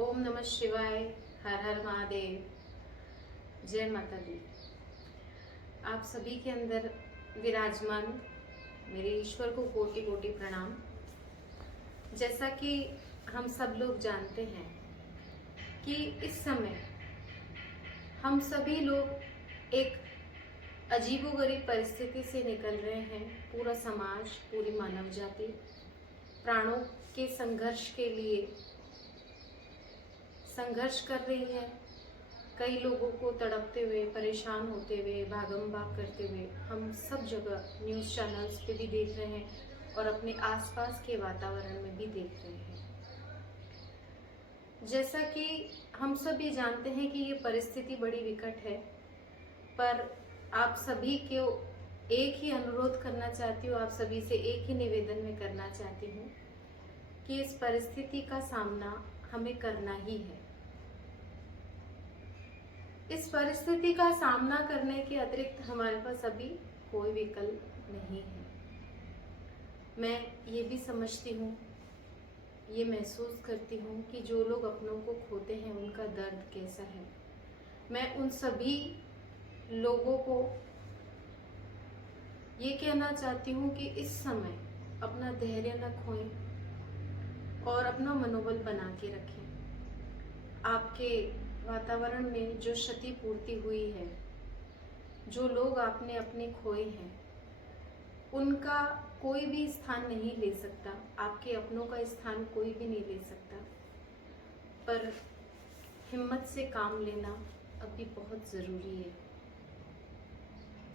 ओम नमः शिवाय। हर हर महादेव। जय माता दी। आप सभी के अंदर विराजमान मेरे ईश्वर को कोटि कोटि प्रणाम। जैसा कि हम सब लोग जानते हैं कि इस समय हम सभी लोग एक अजीबोगरीब परिस्थिति से निकल रहे हैं। पूरा समाज, पूरी मानव जाति प्राणों के संघर्ष के लिए संघर्ष कर रही है। कई लोगों को तड़पते हुए, परेशान होते हुए, भागम भाग करते हुए हम सब जगह न्यूज़ चैनल्स पे भी देख रहे हैं और अपने आसपास के वातावरण में भी देख रहे हैं। जैसा कि हम सभी जानते हैं कि ये परिस्थिति बड़ी विकट है, पर आप सभी को एक ही अनुरोध करना चाहती हूँ, आप सभी से एक ही निवेदन में करना चाहती हूँ कि इस परिस्थिति का सामना हमें करना ही है। इस परिस्थिति का सामना करने के अतिरिक्त हमारे पास अभी कोई विकल्प नहीं है। मैं ये भी समझती हूँ, ये महसूस करती हूँ कि जो लोग अपनों को खोते हैं उनका दर्द कैसा है। मैं उन सभी लोगों को ये कहना चाहती हूँ कि इस समय अपना धैर्य न खोएं और अपना मनोबल बना के रखें। आपके वातावरण में जो क्षति पूर्ति हुई है, जो लोग आपने अपने खोए हैं, उनका कोई भी स्थान नहीं ले सकता। आपके अपनों का स्थान कोई भी नहीं ले सकता। पर हिम्मत से काम लेना अभी बहुत ज़रूरी है।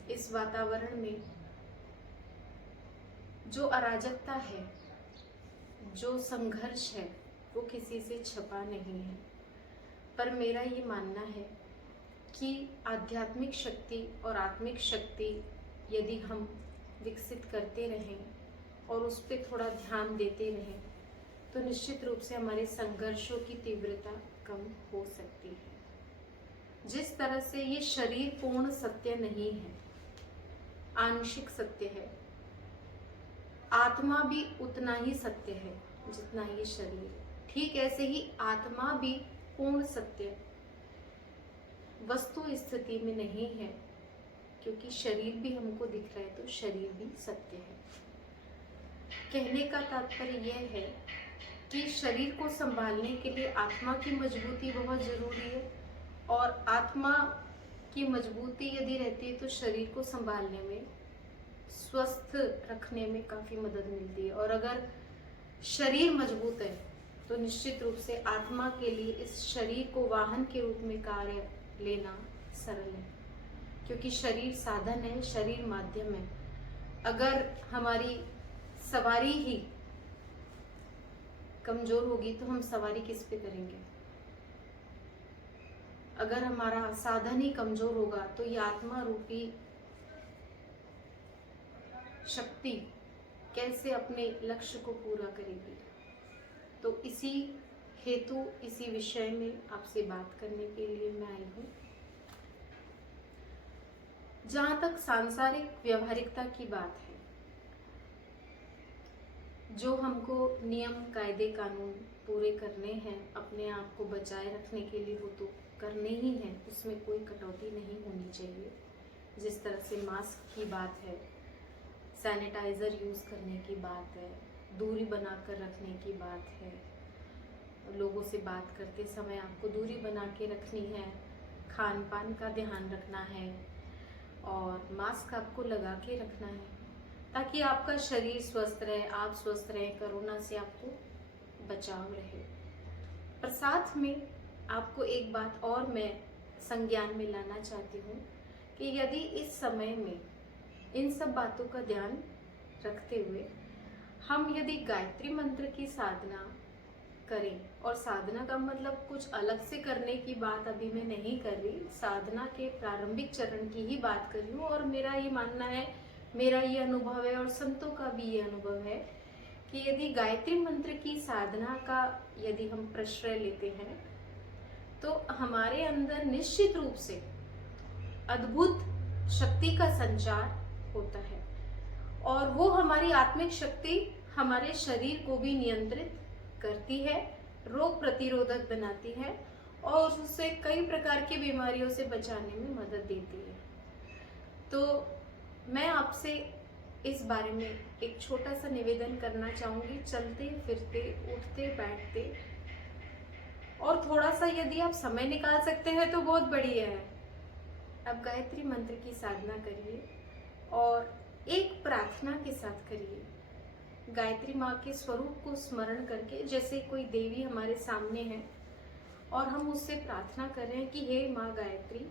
इस वातावरण में जो अराजकता है, जो संघर्ष है, वो किसी से छपा नहीं है। पर मेरा ये मानना है कि आध्यात्मिक शक्ति और आत्मिक शक्ति यदि हम विकसित करते रहें और उस पर थोड़ा ध्यान देते रहें तो निश्चित रूप से हमारे संघर्षों की तीव्रता कम हो सकती है। जिस तरह से ये शरीर पूर्ण सत्य नहीं है, आंशिक सत्य है, आत्मा भी उतना ही सत्य है जितना ये शरीर है। ठीक ऐसे ही आत्मा भी पूर्ण सत्य वस्तु स्थिति में नहीं है, क्योंकि शरीर भी हमको दिख रहा है तो शरीर भी सत्य है। कहने का तात्पर्य यह है कि शरीर को संभालने के लिए आत्मा की मजबूती बहुत जरूरी है, और आत्मा की मजबूती यदि रहती है तो शरीर को संभालने में, स्वस्थ रखने में काफी मदद मिलती है। और अगर शरीर मजबूत है तो निश्चित रूप से आत्मा के लिए इस शरीर को वाहन के रूप में कार्य लेना सरल है, क्योंकि शरीर साधन है, शरीर माध्यम है। अगर हमारी सवारी ही कमजोर होगी तो हम सवारी किस पे करेंगे? अगर हमारा साधन ही कमजोर होगा तो ये आत्मा रूपी शक्ति कैसे अपने लक्ष्य को पूरा करेगी? तो इसी हेतु, इसी विषय में आपसे बात करने के लिए मैं आई हूँ। जहाँ तक सांसारिक व्यवहारिकता की बात है, जो हमको नियम, कायदे, कानून पूरे करने हैं, अपने आप को बचाए रखने के लिए वो तो करने ही हैं, उसमें कोई कटौती नहीं होनी चाहिए। जिस तरह से मास्क की बात है, सैनिटाइज़र यूज़ करने की बात है, दूरी बनाकर रखने की बात है, लोगों से बात करते समय आपको दूरी बना के रखनी है, खान पान का ध्यान रखना है और मास्क आपको लगा के रखना है ताकि आपका शरीर स्वस्थ रहे, आप स्वस्थ रहें, कोरोना से आपको बचाव रहे। पर साथ में आपको एक बात और मैं संज्ञान में लाना चाहती हूँ कि यदि इस समय में इन सब बातों का ध्यान रखते हुए हम यदि गायत्री मंत्र की साधना करें, और साधना का मतलब कुछ अलग से करने की बात अभी मैं नहीं कर रही, साधना के प्रारंभिक चरण की ही बात कर रही हूँ। और मेरा ये मानना है, मेरा ये अनुभव है और संतों का भी ये अनुभव है कि यदि गायत्री मंत्र की साधना का यदि हम प्रश्रय लेते हैं तो हमारे अंदर निश्चित रूप से अद्भुत शक्ति का संचार होता है, और वो हमारी आत्मिक शक्ति हमारे शरीर को भी नियंत्रित करती है रोग प्रतिरोधक बनाती है और उससे कई प्रकार की बीमारियों से बचाने में मदद देती है। तो मैं आपसे इस बारे में एक छोटा सा निवेदन करना चाहूँगी। चलते फिरते उठते बैठते और थोड़ा सा यदि आप समय निकाल सकते हैं तो बहुत बढ़िया है। अब गायत्री मंत्र की साधना करिए और एक प्रार्थना के साथ करिए। गायत्री माँ के स्वरूप को स्मरण करके, जैसे कोई देवी हमारे सामने है और हम उससे प्रार्थना कर रहे हैं कि हे माँ गायत्री,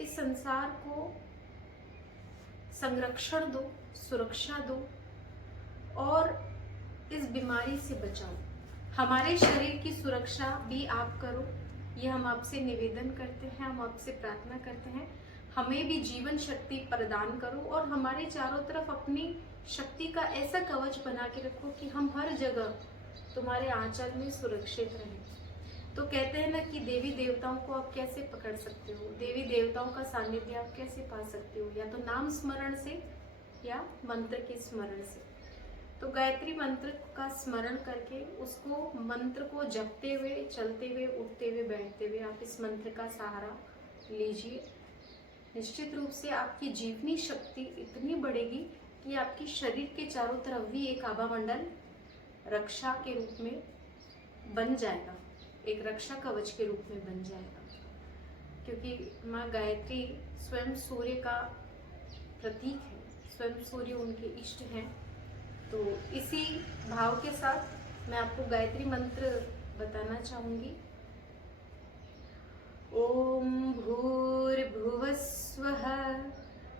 इस संसार को संरक्षण दो, सुरक्षा दो और इस बीमारी से बचाओ। हमारे शरीर की सुरक्षा भी आप करो, ये हम आपसे निवेदन करते हैं, हम आपसे प्रार्थना करते हैं। हमें भी जीवन शक्ति प्रदान करो और हमारे चारों तरफ अपनी शक्ति का ऐसा कवच बना के रखो कि हम हर जगह तुम्हारे आंचल में सुरक्षित रहें। तो कहते हैं ना कि देवी देवताओं को आप कैसे पकड़ सकते हो, देवी देवताओं का सानिध्य आप कैसे पा सकते हो, या तो नाम स्मरण से या मंत्र के स्मरण से। तो गायत्री मंत्र का स्मरण करके उसको, मंत्र को जपते हुए, चलते हुए, उठते हुए, बैठते हुए आप इस मंत्र का सहारा लीजिए। निश्चित रूप से आपकी जीवनी शक्ति इतनी बढ़ेगी कि आपकी शरीर के चारों तरफ भी एक आभा मंडल रक्षा के रूप में बन जाएगा, एक रक्षा कवच के रूप में बन जाएगा। क्योंकि माँ गायत्री स्वयं सूर्य का प्रतीक है, स्वयं सूर्य उनके इष्ट हैं। तो इसी भाव के साथ मैं आपको गायत्री मंत्र बताना चाहूँगी। ओम भूर्भुवस्वः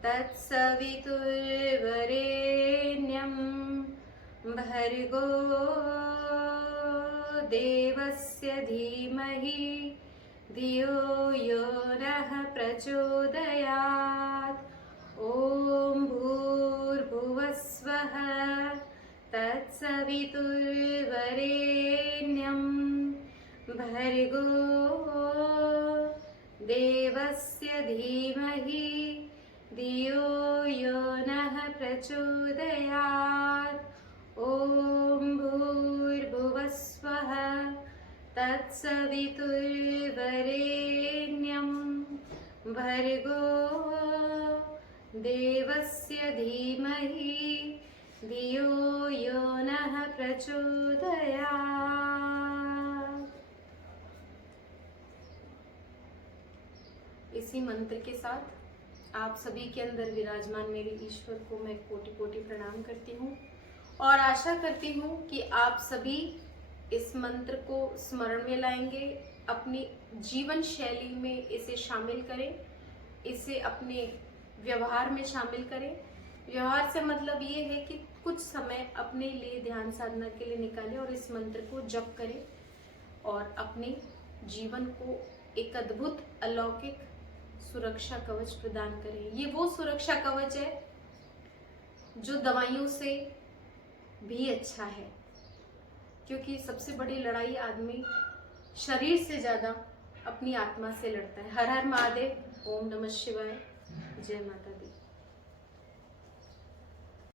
तत्सवितुर्वरेण्यं भर्गो देवस्य धीमहि धियो यो नः प्रचोदयात्। ओम भूर्भुवस्वः तत्सवितुर्वरेण्यं भर्गो देवस्य धीमहि धियो यो नः प्रचोदयात्। ओम भूर्भुवस्वः तत्सवितुर्वरेण्यं भर्गो देवस्य धीमहि धियो यो नः प्रचोदयात्। इसी मंत्र के साथ आप सभी के अंदर विराजमान मेरे ईश्वर को मैं कोटि कोटि प्रणाम करती हूँ और आशा करती हूँ कि आप सभी इस मंत्र को स्मरण में लाएंगे, अपनी जीवन शैली में इसे शामिल करें, इसे अपने व्यवहार में शामिल करें। व्यवहार से मतलब ये है कि कुछ समय अपने लिए ध्यान साधना के लिए निकालें और इस मंत्र को जप करें और अपने जीवन को एक अद्भुत अलौकिक सुरक्षा कवच प्रदान करें। ये वो सुरक्षा कवच है जो दवाइयों से भी अच्छा है, क्योंकि सबसे बड़ी लड़ाई आदमी शरीर से ज्यादा अपनी आत्मा से लड़ता है। हर हर महादेव। ओम नमः शिवाय। जय माता दी।